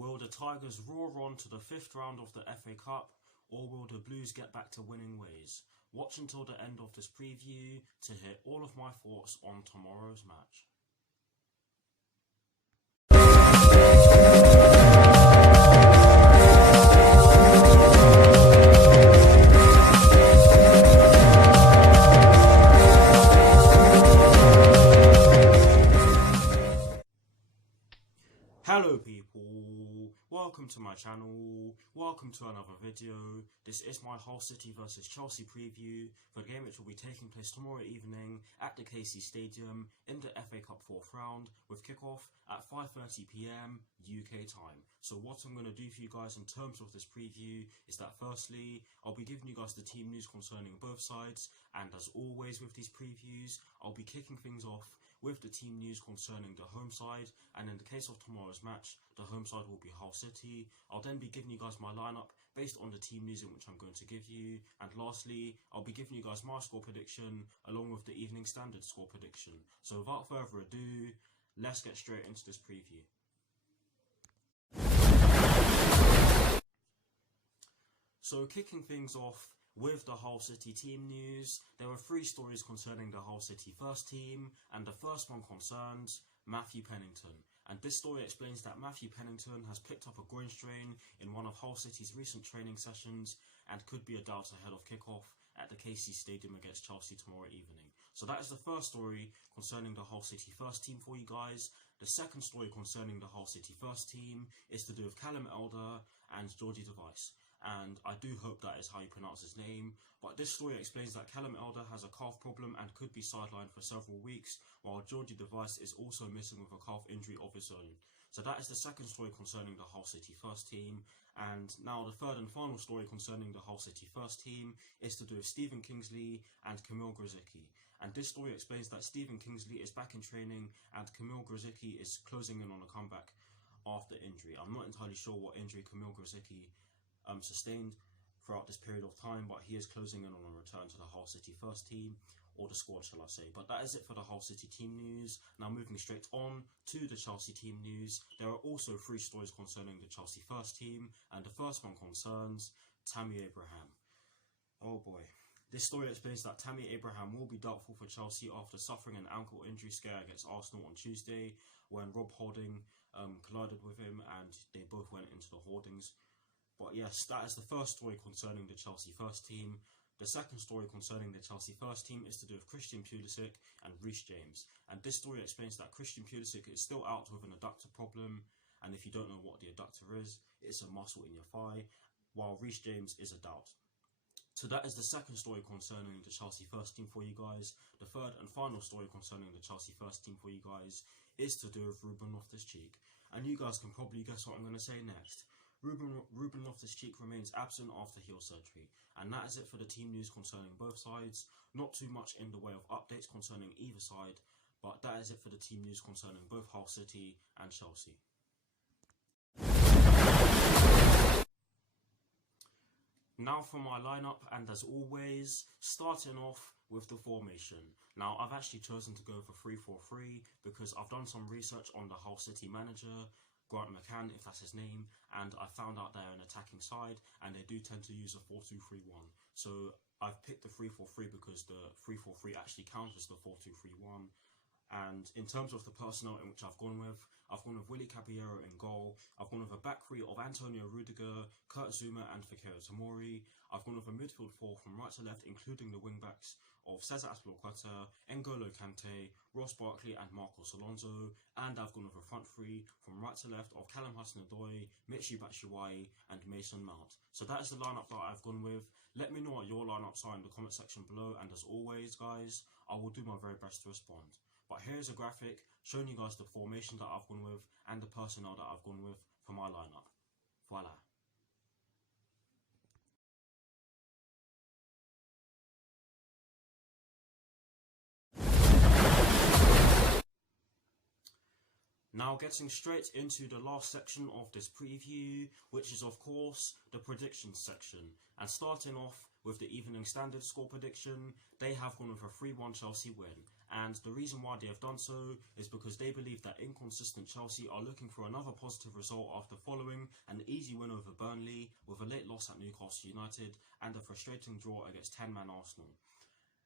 Will the Tigers roar on to the 5th round of the FA Cup, or will the Blues get back to winning ways? Watch until the end of this preview to hear all of my thoughts on tomorrow's match. Hello people, welcome to my channel, welcome to another video. This is my Hull City vs Chelsea preview for the game which will be taking place tomorrow evening at the KC Stadium in the FA Cup 4th round with kickoff at 5:30 PM UK time. So what I'm going to do for you guys in terms of this preview is that firstly, I'll be giving you guys the team news concerning both sides, and as always with these previews, I'll be kicking things off with the team news concerning the home side, and in the case of tomorrow's match, the home side will be Hull City. I'll then be giving you guys my lineup based on the team news in which I'm going to give you, and lastly, I'll be giving you guys my score prediction along with the Evening Standard score prediction. So without further ado, let's get straight into this preview. So kicking things off with the Hull City team news, there are 3 stories concerning the Hull City first team, and the first one concerns Matthew Pennington. And this story explains that Matthew Pennington has picked up a groin strain in one of Hull City's recent training sessions and could be a doubt ahead of kickoff at the KC Stadium against Chelsea tomorrow evening. So that is the first story concerning the Hull City first team for you guys. The second story concerning the Hull City first team is to do with Callum Elder and Georgie Device. And I do hope that is how you pronounce his name, but this story explains that Callum Elder has a calf problem and could be sidelined for several weeks, while Georgie Device is also missing with a calf injury of his own. So that is the second story concerning the Hull City first team, and now the third and final story concerning the Hull City first team is to do with Stephen Kingsley and Kamil Grzycki. And this story explains that Stephen Kingsley is back in training and Kamil Grzycki is closing in on a comeback after injury. I'm not entirely sure what injury Kamil Grzycki sustained throughout this period of time, but he is closing in on a return to the Hull City first team, or the squad shall I say. But that is it for the Hull City team news. Now moving straight on to the Chelsea team news, there are also 3 stories concerning the Chelsea first team, and the first one concerns Tammy Abraham. Oh boy. This story explains that Tammy Abraham will be doubtful for Chelsea after suffering an ankle injury scare against Arsenal on Tuesday when Rob Holding collided with him and they both went into the hoardings. But yes, that is the first story concerning the Chelsea first team. The second story concerning the Chelsea first team is to do with Christian Pulisic and Reece James. And this story explains that Christian Pulisic is still out with an adductor problem. And if you don't know what the adductor is, it's a muscle in your thigh, while Reece James is a doubt. So that is the second story concerning the Chelsea first team for you guys. The third and final story concerning the Chelsea first team for you guys is to do with Ruben Loftus-Cheek. And you guys can probably guess what I'm going to say next. Ruben Loftus-Cheek remains absent after heel surgery, and that is it for the team news concerning both sides. Not too much in the way of updates concerning either side, but that is it for the team news concerning both Hull City and Chelsea. Now for my lineup, and as always, starting off with the formation. Now I've actually chosen to go for 3-4-3 because I've done some research on the Hull City manager, Grant McCann, if that's his name, and I found out they're an attacking side and they do tend to use a 4-2-3-1. So I've picked the 3-4-3 because the 3-4-3 actually counters the 4-2-3-1. And in terms of the personnel in which I've gone with Willy Caballero in goal. I've gone with a back 3 of Antonio Rudiger, Kurt Zouma and Fikayo Tomori. I've gone with a midfield 4 from right to left, including the wing-backs of Cesar Azpilicueta, N'Golo Kante, Ross Barkley and Marcos Alonso. And I've gone with a front 3 from right to left of Callum Hudson-Odoi, Michy Batshuayi and Mason Mount. So that is the lineup that I've gone with. Let me know what your lineups are in the comment section below, and as always guys, I will do my very best to respond. But here's a graphic showing you guys the formation that I've gone with and the personnel that I've gone with for my lineup. Voila. Now getting straight into the last section of this preview, which is of course the predictions section. And starting off with the Evening Standard score prediction, they have gone with a 3-1 Chelsea win. And the reason why they have done so is because they believe that inconsistent Chelsea are looking for another positive result after following an easy win over Burnley, with a late loss at Newcastle United and a frustrating draw against 10-man Arsenal.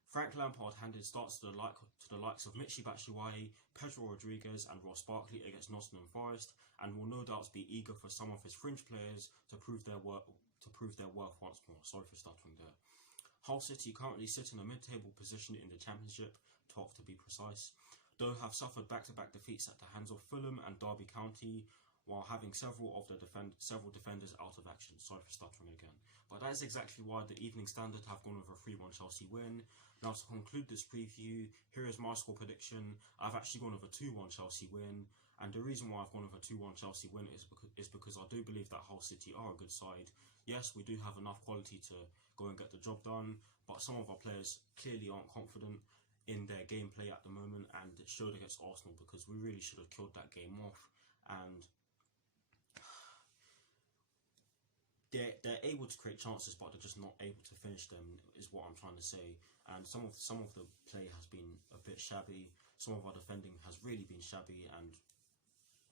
Frank Lampard handed starts to the likes of Michy Batshuayi, Pedro Rodriguez and Ross Barkley against Nottingham Forest, and will no doubt be eager for some of his fringe players to prove their worth once more. Sorry for stuttering there. Hull City currently sit in a mid-table position in the Championship, 12th to be precise, though have suffered back-to-back defeats at the hands of Fulham and Derby County, while having several defenders out of action. Sorry for stuttering again. But that is exactly why the Evening Standard have gone with a 3-1 Chelsea win. Now to conclude this preview, here is my score prediction. I've actually gone with a 2-1 Chelsea win. And the reason why I've gone with a 2-1 Chelsea win is because I do believe that Hull City are a good side. Yes, we do have enough quality to go and get the job done, but some of our players clearly aren't confident in their gameplay at the moment, and it showed against Arsenal because we really should have killed that game off. And they're able to create chances, but they're just not able to finish them, is what I'm trying to say. And some of the play has been a bit shabby. Some of our defending has really been shabby, and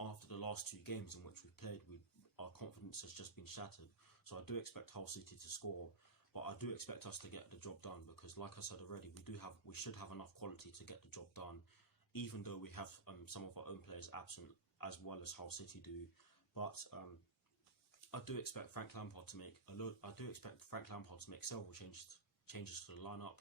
after the last 2 games in which we've played, our confidence has just been shattered. So I do expect Hull City to score, but I do expect us to get the job done because, like I said already, we should have enough quality to get the job done, even though we have some of our own players absent, as well as Hull City do. But I do expect Frank Lampard to make several changes to the lineup.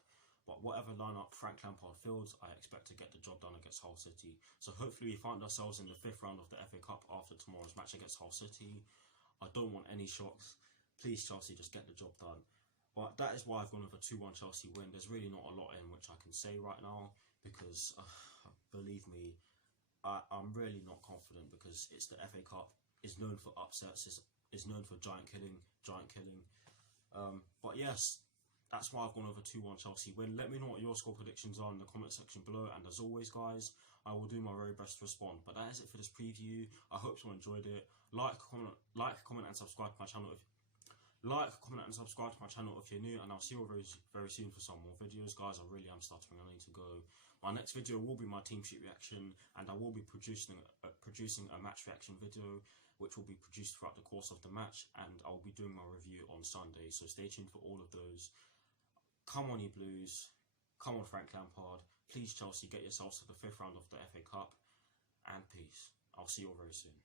But whatever lineup Frank Lampard fields, I expect to get the job done against Hull City. So hopefully we find ourselves in the 5th round of the FA Cup after tomorrow's match against Hull City. I don't want any shocks. Please, Chelsea, just get the job done. But that is why I've gone with a 2-1 Chelsea win. There's really not a lot in which I can say right now because, believe me, I'm really not confident because it's the FA Cup. It's known for upsets. It's known for giant killing. But yes, that's why I've gone over 2-1 Chelsea win. Let me know what your score predictions are in the comment section below. And as always, guys, I will do my very best to respond. But that is it for this preview. I hope you enjoyed it. Like, comment, and subscribe to my channel. Like, comment, and subscribe to my channel if you're new. And I'll see you all very, very soon for some more videos, guys. I really am stuttering. I need to go. My next video will be my team sheet reaction, and I will be producing a match reaction video, which will be produced throughout the course of the match, and I'll be doing my review on Sunday. So stay tuned for all of those. Come on, you Blues. Come on, Frank Lampard. Please, Chelsea, get yourselves to the 5th round of the FA Cup. And peace. I'll see you all very soon.